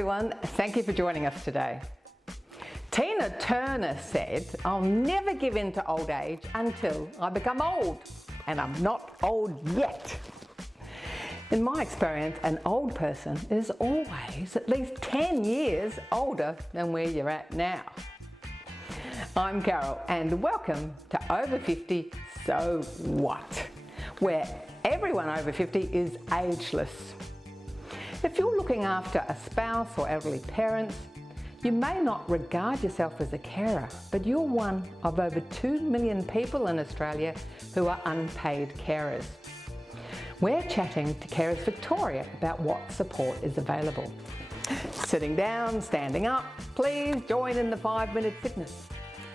everyone, thank you for joining us today. Tina Turner said, "I'll never give in to old age until I become old, and I'm not old yet." In my experience, an old person is always at least 10 years older than where you're at now. I'm Carol and welcome to Over 50 So What, where everyone over 50 is ageless. If you're looking after a spouse or elderly parents, you may not regard yourself as a carer, but you're one of over 2 million people in Australia who are unpaid carers. We're chatting to Carers Victoria about what support is available. Sitting down, standing up, please join in the 5-minute fitness.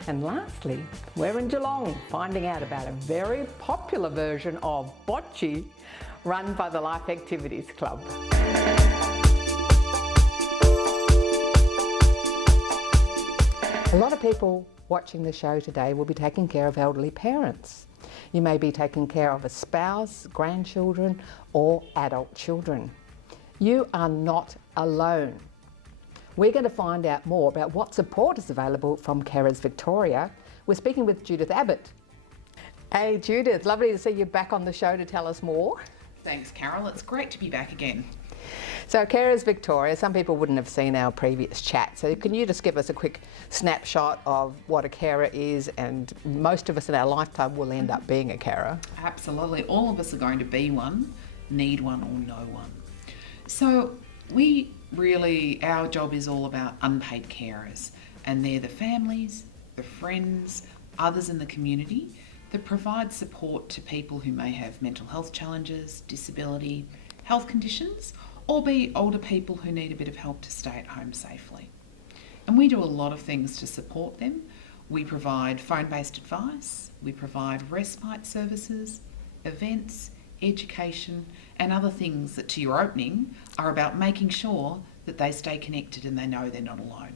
And lastly, we're in Geelong finding out about a very popular version of Bocce run by the Life Activities Club. A lot of people watching the show today will be taking care of elderly parents. You may be taking care of a spouse, grandchildren, or adult children. You are not alone. We're going to find out more about what support is available from Carers Victoria. We're speaking with Judith Abbott. Hey Judith, lovely to see you back on the show to tell us more. Thanks, Carol. It's great to be back again. So Carers Victoria, some people wouldn't have seen our previous chat, so can you just give us a quick snapshot of what a carer is? And most of us in our lifetime will end up being a carer. Absolutely. All of us are going to be one, need one or know one. So our job is all about unpaid carers, and they're the families, the friends, others in the community that provide support to people who may have mental health challenges, disability, health conditions, or be older people who need a bit of help to stay at home safely. And we do a lot of things to support them. We provide phone-based advice, we provide respite services, events, education, and other things that, to your opening, are about making sure that they stay connected and they know they're not alone.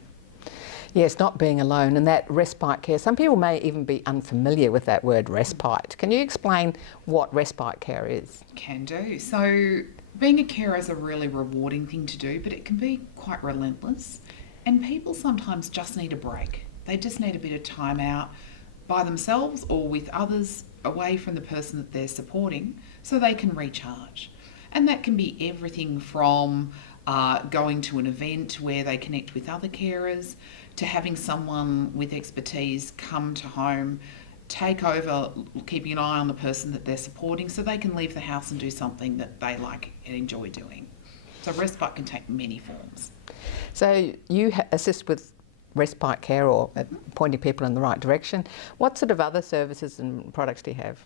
Yes, not being alone, and that respite care. Some people may even be unfamiliar with that word respite. Can you explain what respite care is? Can do. So being a carer is a really rewarding thing to do, but it can be quite relentless. And people sometimes just need a break. They just need a bit of time out by themselves or with others away from the person that they're supporting so they can recharge. And that can be everything from going to an event where they connect with other carers, to having someone with expertise come to home, take over, keeping an eye on the person that they're supporting so they can leave the house and do something that they like and enjoy doing. So respite can take many forms. So you assist with respite care or pointing people in the right direction. What sort of other services and products do you have?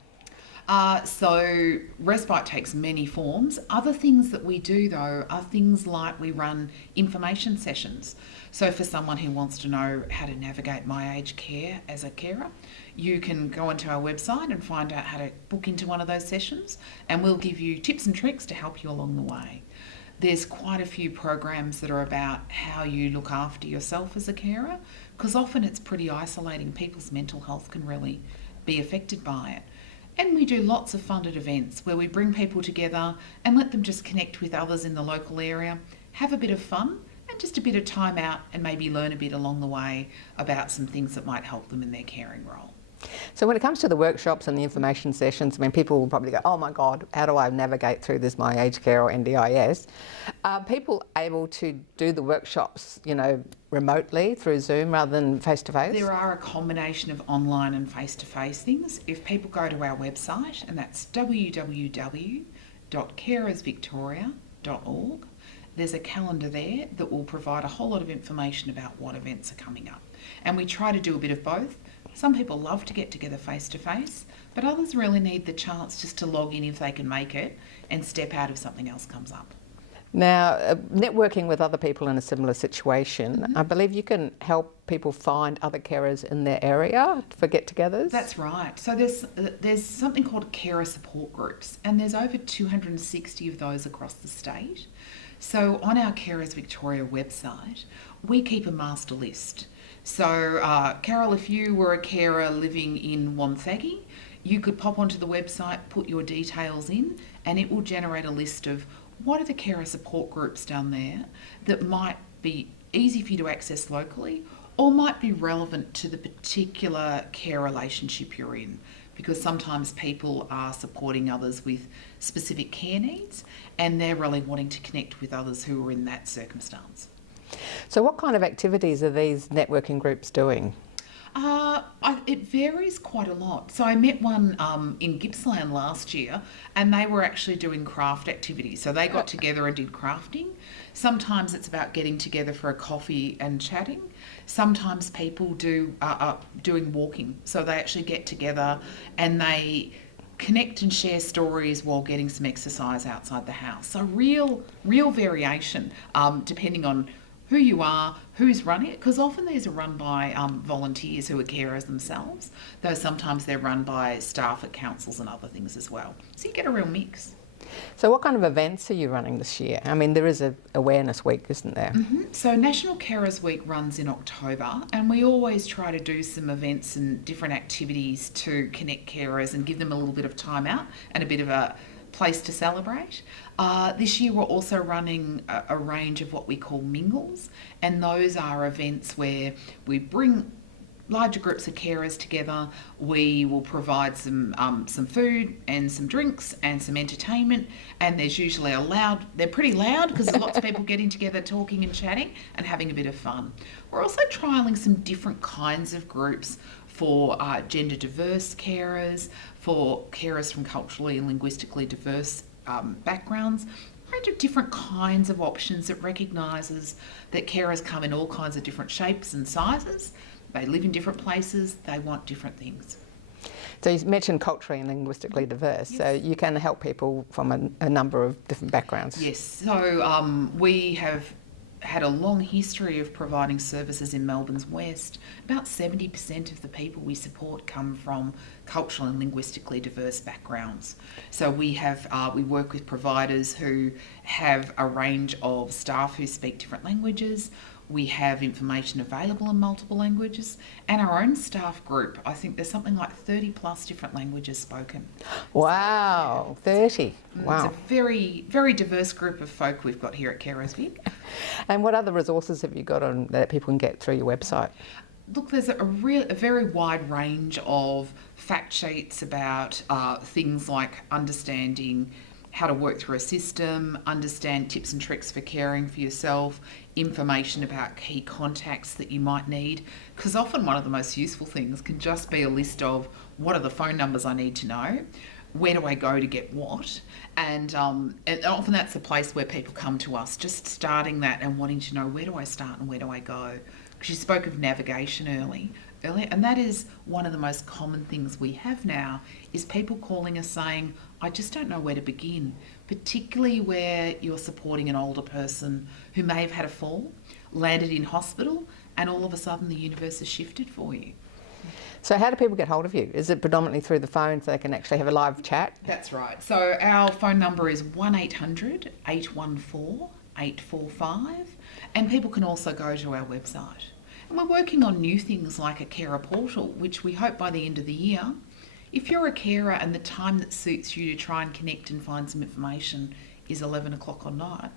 So respite takes many forms. Other things that we do though are things like we run information sessions. So for someone who wants to know how to navigate my aged care as a carer, you can go onto our website and find out how to book into one of those sessions, and we'll give you tips and tricks to help you along the way. There's quite a few programs that are about how you look after yourself as a carer, because often it's pretty isolating. People's mental health can really be affected by it. And we do lots of funded events where we bring people together and let them just connect with others in the local area, have a bit of fun and just a bit of time out, and maybe learn a bit along the way about some things that might help them in their caring role. So when it comes to the workshops and the information sessions, I mean, people will probably go, oh my God, how do I navigate through this, my aged care or NDIS? Are people able to do the workshops, remotely through Zoom rather than face-to-face? There are a combination of online and face-to-face things. If people go to our website, and that's www.carersvictoria.org, there's a calendar there that will provide a whole lot of information about what events are coming up. And we try to do a bit of both. Some people love to get together face-to-face, but others really need the chance just to log in if they can make it and step out if something else comes up. Now, networking with other people in a similar situation, I believe you can help people find other carers in their area for get-togethers? That's right. So there's something called carer support groups, and there's over 260 of those across the state. So on our Carers Victoria website, we keep a master list. So Carol, if you were a carer living in Wonthaggi, you could pop onto the website, put your details in, and it will generate a list of what are the carer support groups down there that might be easy for you to access locally, or might be relevant to the particular care relationship you're in, because sometimes people are supporting others with specific care needs and they're really wanting to connect with others who are in that circumstance. So what kind of activities are these networking groups doing? It varies quite a lot. So I met one in Gippsland last year, and they were actually doing craft activities. So they got together and did crafting. Sometimes it's about getting together for a coffee and chatting. Sometimes people do doing walking. So they actually get together and they connect and share stories while getting some exercise outside the house. So real variation, depending on who you are, who's running it, because often these are run by volunteers who are carers themselves, though sometimes they're run by staff at councils and other things as well. So you get a real mix. So what kind of events are you running this year? I mean, there is a awareness week, isn't there? So National Carers Week runs in October, and we always try to do some events and different activities to connect carers and give them a little bit of time out and a bit of a place to celebrate. This year we're also running a range of what we call mingles, and those are events where we bring larger groups of carers together. We will provide some food and some drinks and some entertainment, and there's usually they're pretty loud because there's lots of people getting together, talking and chatting and having a bit of fun. We're also trialling some different kinds of groups for gender diverse carers, for carers from culturally and linguistically diverse backgrounds, a range of different kinds of options that recognises that carers come in all kinds of different shapes and sizes. They live in different places, they want different things. So you mentioned culturally and linguistically diverse, yes. So you can help people from a number of different backgrounds. Yes, so we have had a long history of providing services in Melbourne's West. About 70% of the people we support come from cultural and linguistically diverse backgrounds. So we work with providers who have a range of staff who speak different languages. We have information available in multiple languages, and our own staff group, I think there's something like 30 plus different languages spoken. Wow, 30. Wow. It's a very, very diverse group of folk we've got here at Carers Vic. And what other resources have you got on that people can get through your website? Look, there's a very wide range of fact sheets about things like understanding how to work through a system, understand tips and tricks for caring for yourself, information about key contacts that you might need, because often one of the most useful things can just be a list of what are the phone numbers I need to know, where do I go to get what, and often that's the place where people come to us, just starting that and wanting to know where do I start and where do I go. Because you spoke of navigation earlier, and that is one of the most common things we have now, is people calling us saying, I just don't know where to begin, particularly where you're supporting an older person who may have had a fall, landed in hospital, and all of a sudden the universe has shifted for you. So how do people get hold of you? Is it predominantly through the phone so they can actually have a live chat? That's right. So our phone number is 1800 814 845, and people can also go to our website. And we're working on new things like a carer portal, which we hope by the end of the year, if you're a carer and the time that suits you to try and connect and find some information is 11 o'clock at night,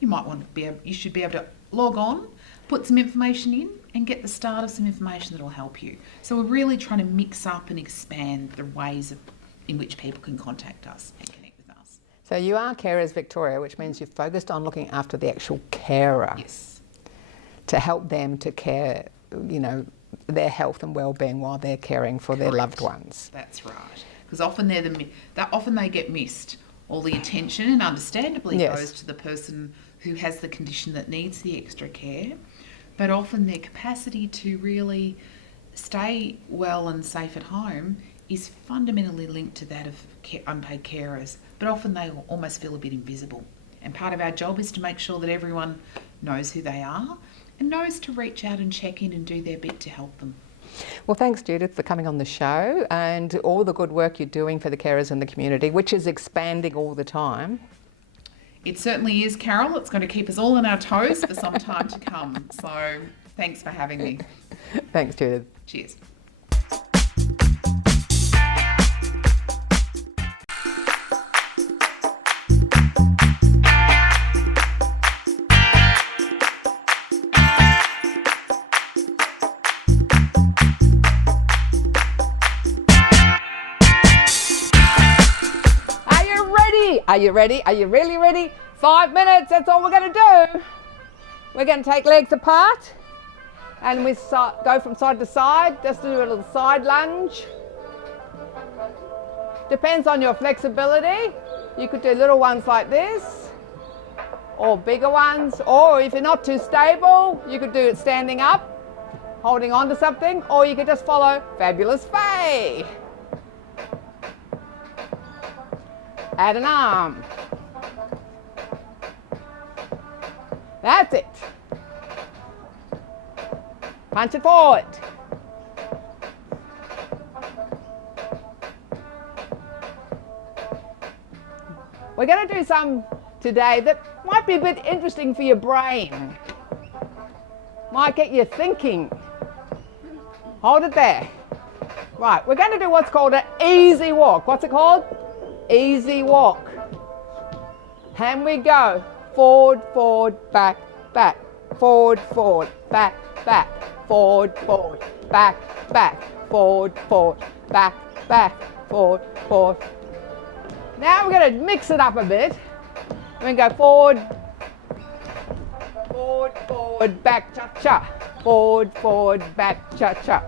you should be able to log on, put some information in and get the start of some information that will help you. So we're really trying to mix up and expand the ways in which people can contact us and connect with us. So you are Carers Victoria, which means you're focused on looking after the actual carer. Yes. To help them to care, their health and well-being while they're caring for their loved ones. That's right. Because often they get missed. All the attention, and understandably, goes to the person who has the condition that needs the extra care, but often their capacity to really stay well and safe at home is fundamentally linked to that of unpaid carers, but often they almost feel a bit invisible. And part of our job is to make sure that everyone knows who they are and knows to reach out and check in and do their bit to help them. Well, thanks, Judith, for coming on the show and all the good work you're doing for the carers in the community, which is expanding all the time. It certainly is, Carol. It's going to keep us all on our toes for some time to come. So thanks for having me. Thanks, Judith. Cheers. ready? Are you ready? Are you really ready? 5 minutes, that's all we're going to do. We're going to take legs apart and we go from side to side, just do a little side lunge. Depends on your flexibility. You could do little ones like this, or bigger ones, or if you're not too stable, you could do it standing up, holding on to something, or you could just follow Fabulous Faye. Add an arm. That's it. Punch it forward. We're going to do some today that might be a bit interesting for your brain. Might get you thinking. Hold it there. Right, we're going to do what's called an easy walk. What's it called? Easy walk. And we go forward, forward, back, back. Forward, forward, back, back. Forward, forward, back, back. Forward, forward, back, back. Forward, forward. Now we're going to mix it up a bit. We're going to go forward, forward, forward, back, cha-cha. Forward, forward, back, cha-cha.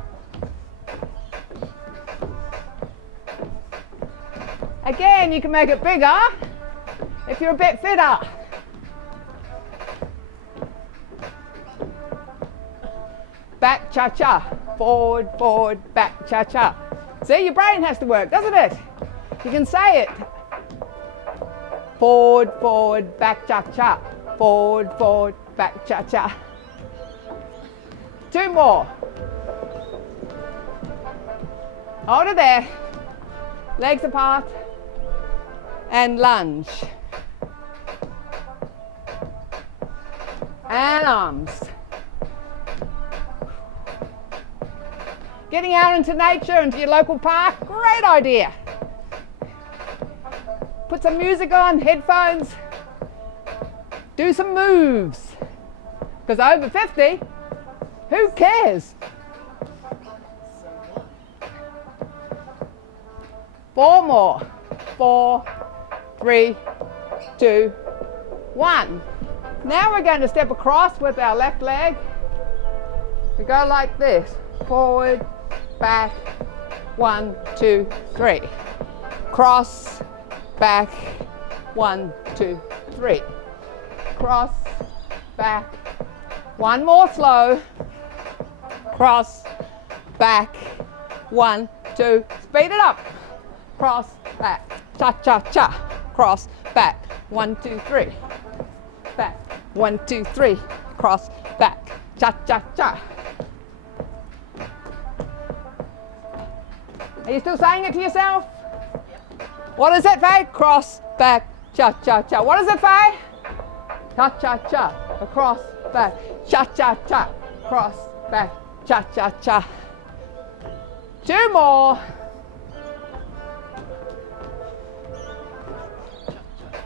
Again, you can make it bigger if you're a bit fitter. Back, cha-cha. Forward, forward, back, cha-cha. See, your brain has to work, doesn't it? You can say it. Forward, forward, back, cha-cha. Forward, forward, back, cha-cha. 2 more. Hold it there. Legs apart. And lunge. And arms. Getting out into nature, into your local park, great idea. Put some music on, headphones, do some moves. Because over 50, who cares? 4 more. 4, 3, 2, 1. Now we're going to step across with our left leg. We go like this. Forward, back, 1, 2, 3. Cross, back, 1, 2, 3. Cross, back. 1 more slow. Cross, back, 1, 2. Speed it up. Cross, back. Cha, cha, cha. Cross, back. 1, 2, 3. Back. 1, 2, 3. Cross, back. Cha, cha, cha. Are you still saying it to yourself? What is it, Faye? Cross, back, cha, cha, cha. What is it, Faye? Cha, cha, cha. Across, back, cha, cha, cha. Cross, back, cha, cha, cha. 2 more.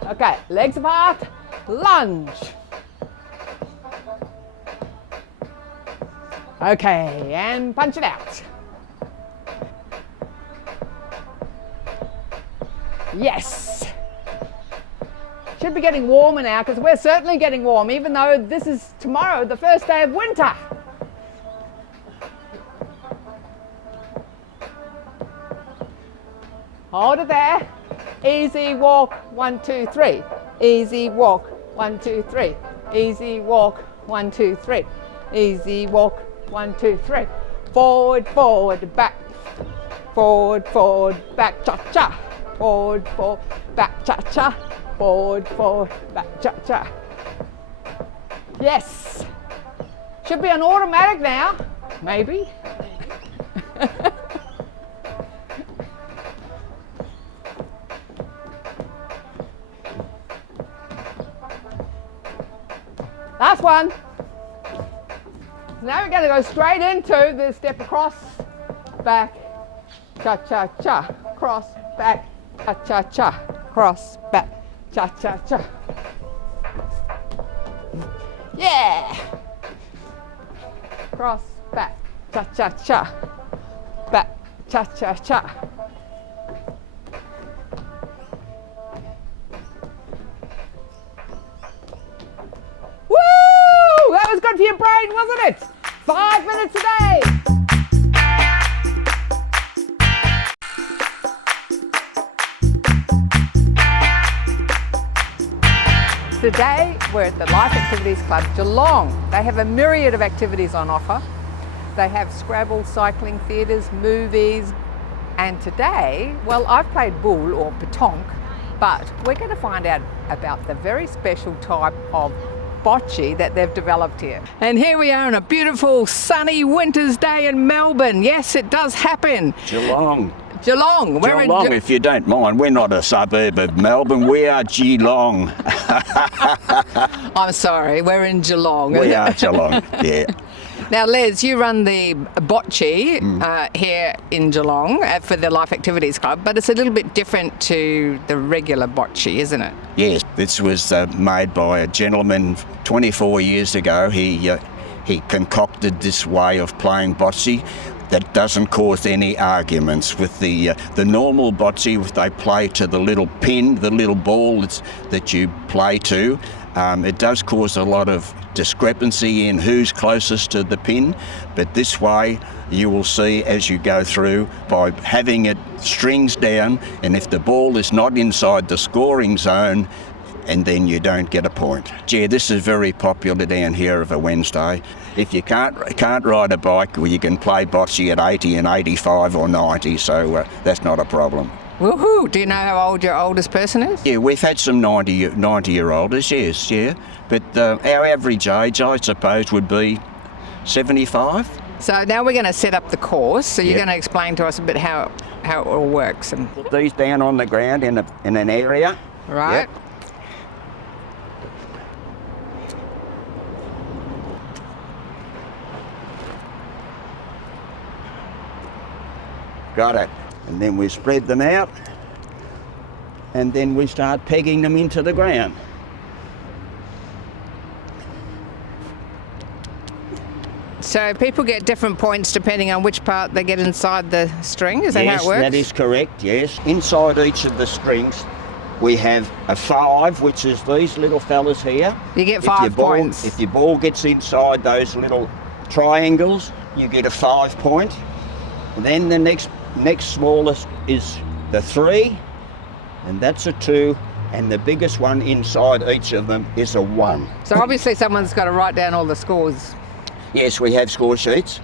Okay, legs apart, lunge. Okay, and punch it out. Yes. Should be getting warmer now because we're certainly getting warm, even though this is tomorrow, the first day of winter. Hold it there. Easy walk, 1, 2, 3. Easy walk, 1, 2, 3. Easy walk, 1, 2, 3. Easy walk, 1, 2, 3. Forward, forward, back. Forward, forward, back, cha-cha. Forward, forward, back, cha-cha. Forward, forward, back, cha-cha. Yes. Should be on automatic now. Maybe. Last one. Now we're going to go straight into the step across, back, cha-cha-cha, cross, back, cha-cha-cha, cross, back, cha-cha-cha. Yeah! Cross, back, cha-cha-cha, back, cha-cha-cha. good for your brain, wasn't it? 5 minutes a day. Today we're at the Life Activities Club Geelong. They have a myriad of activities on offer. They have Scrabble, cycling, theatres, movies, and today, well, I've played bull or petanque, but we're going to find out about the very special type of bocce that they've developed here. And here we are on a beautiful sunny winter's day in Melbourne. Yes, it does happen. Geelong. Geelong. We're Geelong, in if you don't mind. We're not a suburb of Melbourne. We are Geelong. I'm sorry, we're in Geelong. We are Geelong, yeah. Now, Les, you run the bocce here in Geelong for the Life Activities Club, but it's a little bit different to the regular bocce, isn't it? Yes, this was made by a gentleman 24 years ago. He concocted this way of playing bocce that doesn't cause any arguments with the normal bocce. They play to the little pin, the little ball that you play to. It does cause a lot of discrepancy in who's closest to the pin, but this way you will see as you go through by having it strings down, and if the ball is not inside the scoring zone, and then you don't get a point. Yeah, this is very popular down here of a Wednesday. If you can't ride a bike, well, you can play bocce at 80 and 85 or 90, so that's not a problem. Woohoo! Do you know how old your oldest person is? Yeah, we've had some 90-year-olders, yes, yeah. But our average age, I suppose, would be 75. So now we're going to set up the course. So you're Yep. going to explain to us a bit how it all works. And Put these down on the ground in an area. right? Yep. Got it. And then we spread them out, and then we start pegging them into the ground. So people get different points depending on which part they get inside the string. Is that Yes, how it works? that is correct, yes. Inside each of the strings, we have a 5, which is these little fellas here. You get If your 5 ball- points. If your ball gets inside those little triangles, you get a 5 point. And then the next smallest is the 3, and that's a 2, and the biggest one inside each of them is a 1. So obviously someone's got to write down all the scores. Yes, we have score sheets.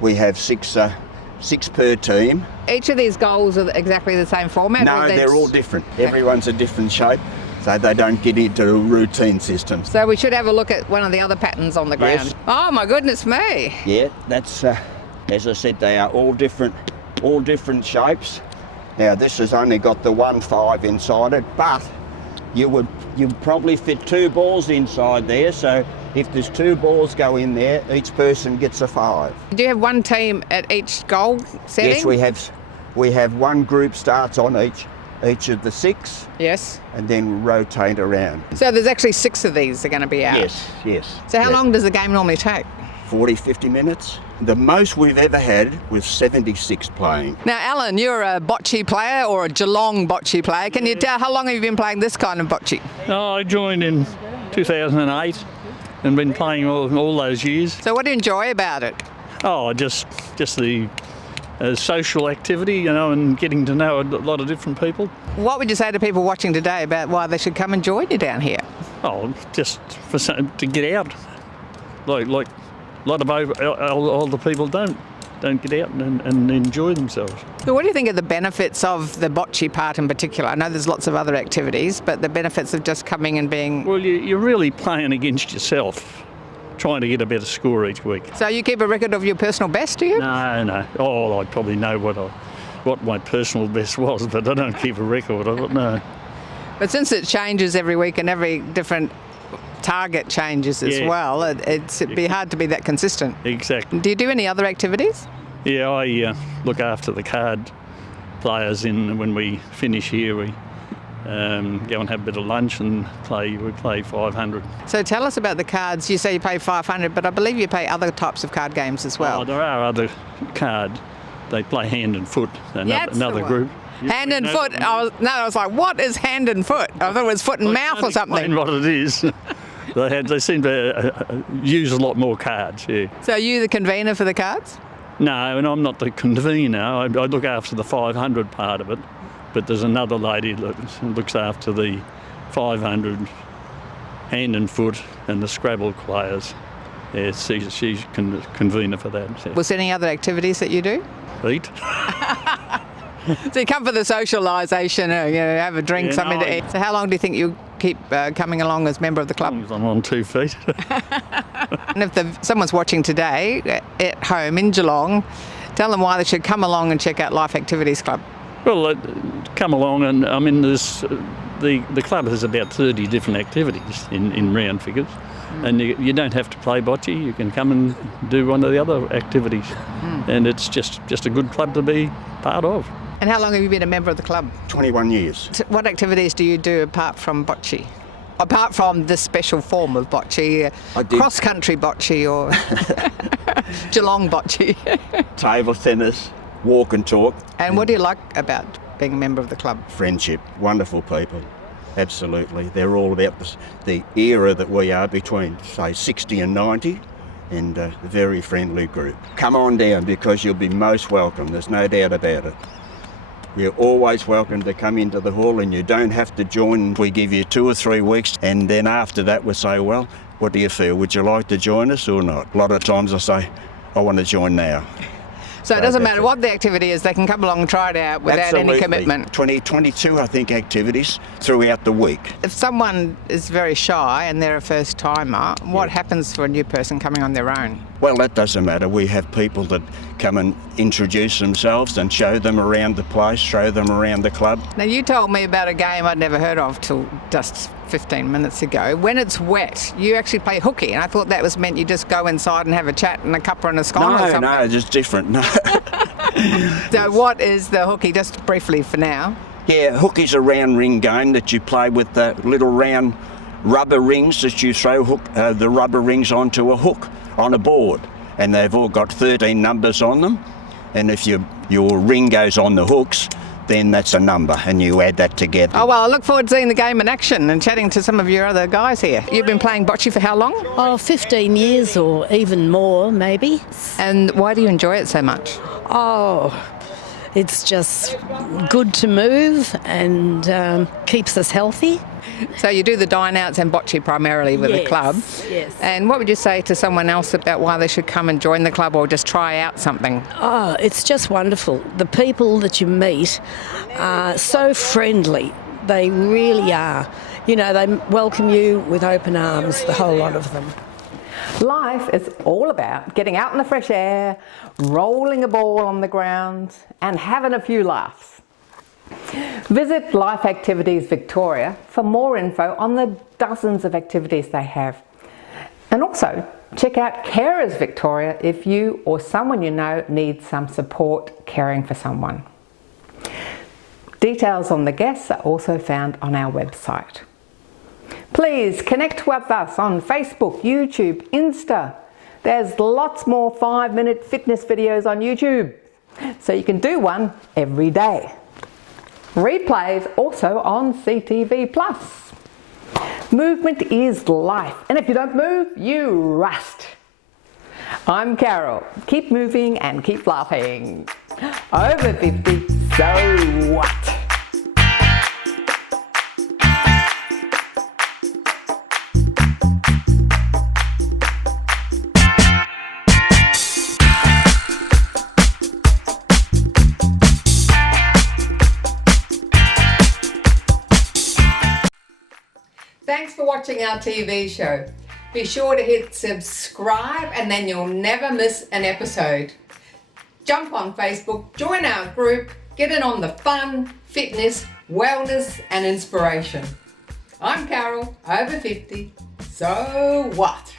We have six per team. Each of these goals are exactly the same format? No, or they're all different. Everyone's a different shape, so they don't get into a routine system. So we should have a look at one of the other patterns on the ground. Yes. Oh my goodness me! Yeah, that's as I said, they are all different shapes. Now this has only got the 1-5 inside it, but you'd probably fit 2 balls inside there. So if there's 2 balls go in there, each person gets a 5. Do you have one team at each goal setting? Yes, we have one group starts on each of the 6, Yes. and then we rotate around. So there's actually 6 of these that are going to be out? Yes. So how Yes. long does the game normally take? 40-50 minutes. The most we've ever had was 76 playing. Now, Alan, you're a bocce player or a Geelong bocce player. Can you tell how long have you been playing this kind of bocce? Oh, I joined in 2008 and been playing all those years. So what do you enjoy about it? Oh, just the social activity, you know, and getting to know a lot of different people. What would you say to people watching today about why they should come and join you down here? Oh, just to get out, like a lot of older people don't get out and enjoy themselves. So what do you think of the benefits of the bocce part in particular? I know there's lots of other activities, but the benefits of just coming and being... Well, you're really playing against yourself, trying to get a better score each week. So you keep a record of your personal best, do you? No. Oh, I'd probably know what my personal best was, but I don't keep a record of it, no. But since it changes every week and every different target changes as Yeah. well, it'd be hard to be that consistent. Exactly. Do you do any other activities? Yeah, I look after the card players when we finish here. We go and have a bit of lunch and we play 500. So tell us about the cards. You say you pay 500, but I believe you pay other types of card games as well. Oh, there are other card. They play hand and foot, That's the another one. group. Hand and know foot. that I was like, what is hand and foot? I thought it was foot and mouth or something. Explain what it is. They seem to use a lot more cards, yeah. So are you the convener for the cards? No, and I'm not the convener. I look after the 500 part of it, but there's another lady that looks after the 500 hand and foot and the Scrabble players. Yeah, she's convener for that. Yeah. Was there any other activities that you do? Eat. So you come for the socialisation, have a drink, something to eat. So how long do you think you'll keep coming along as member of the club? As long as I'm on 2 feet. And if someone's watching today at home in Geelong, tell them why they should come along and check out Life Activities Club. Well, come along, and I mean, there's the club has about 30 different activities in round figures, and you don't have to play bocce. You can come and do one of the other activities, and it's just a good club to be part of. And how long have you been a member of the club? 21 years. So what activities do you do apart from bocce? Apart from this special form of bocce, cross-country bocce or Geelong bocce. Table tennis, walk and talk. And what do you like about being a member of the club? Friendship, wonderful people, absolutely. They're all about the era that we are between, say, 60 and 90, and a very friendly group. Come on down because you'll be most welcome, there's no doubt about it. You're always welcome to come into the hall, and you don't have to join. We give you 2 or 3 weeks, and then after that we say, well, what do you feel? Would you like to join us or not? A lot of times I say, I want to join now. So it doesn't matter what the activity is, they can come along and try it out without any commitment. 22, I think, activities throughout the week. If someone is very shy and they're a first timer, what happens for a new person coming on their own? Well, that doesn't matter. We have people that come and introduce themselves and show them around the place, show them around the club. Now, you told me about a game I'd never heard of till just 15 minutes ago. When it's wet, you actually play hooky, and I thought that was meant you just go inside and have a chat and a cuppa and a scone or something. No, it's different. No. So what is the hooky, just briefly for now? Yeah, hooky's a round ring game that you play with the little round rubber rings that you throw the rubber rings onto a hook on a board, and they've all got 13 numbers on them, and if your ring goes on the hooks, then that's a number, and you add that together. Oh, well, I look forward to seeing the game in action and chatting to some of your other guys here. You've been playing bocce for how long? Oh, 15 years or even more, maybe. And why do you enjoy it so much? Oh, it's just good to move and keeps us healthy. So you do the dine-outs and bocce primarily with the club. Yes. And what would you say to someone else about why they should come and join the club or just try out something? Oh, it's just wonderful. The people that you meet are so friendly. They really are. You know, they welcome you with open arms, the whole lot of them. Life is all about getting out in the fresh air, rolling a ball on the ground and having a few laughs. Visit Life Activities Victoria for more info on the dozens of activities they have. And also check out Carers Victoria if you or someone you know needs some support caring for someone. Details on the guests are also found on our website. Please connect with us on Facebook, YouTube, Insta. There's lots more 5-minute fitness videos on YouTube, so you can do one every day. Replays also on CTV+. Movement is life, and if you don't move, you rust. I'm Carol. Keep moving and keep laughing. Over 50, so what? Thanks for watching our TV show. Be sure to hit subscribe and then you'll never miss an episode. Jump on Facebook, join our group, get in on the fun, fitness, wellness and inspiration. I'm Carol, over 50, so what?